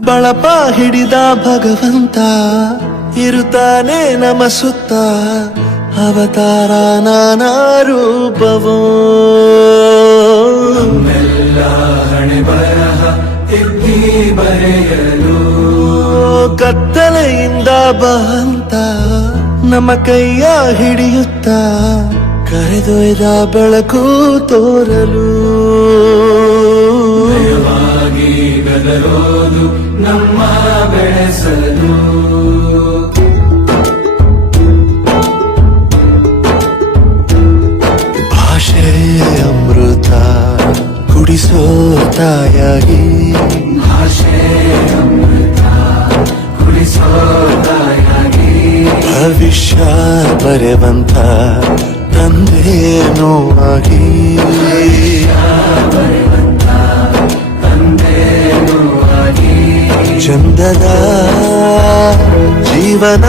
ಬಳಪ ಹಿಡಿದ ಭಗವಂತ ಇರುತ್ತಾನೆ ನಮ ಸುತ್ತ ಅವತಾರ ನಾನಾ ರೂಪವೋ ಹಣೆ ಬರಹ ತಿದ್ದಿ ಬರೆಯಲು ಕತ್ತಲೆಯಿಂದ ಬಂತ ನಮ್ಮ ಕೈಯ ಹಿಡಿಯುತ್ತ ಕರೆದೊಯ್ದ ಬೆಳಕು ತೋರಲು ಭಯವಾಗಿ ಗದರೋದು ನಮ್ಮ ಬೆಳೆಸಲು ಭಾಷೆಯ ಅಮೃತ ಕುಡಿಸೋ ತಾಯಾಗಿ ಭಾಷೆ ಅಮೃತ ಕುಡಿಸೋ ತಾಯಾಗಿ ಭವಿಷ್ಯ ಬರೆವಂತ ತಂದೆನೂ ಆಗಿ ತಂದೆನೂ ಆಗಿ ಚಂದದ ಜೀವನ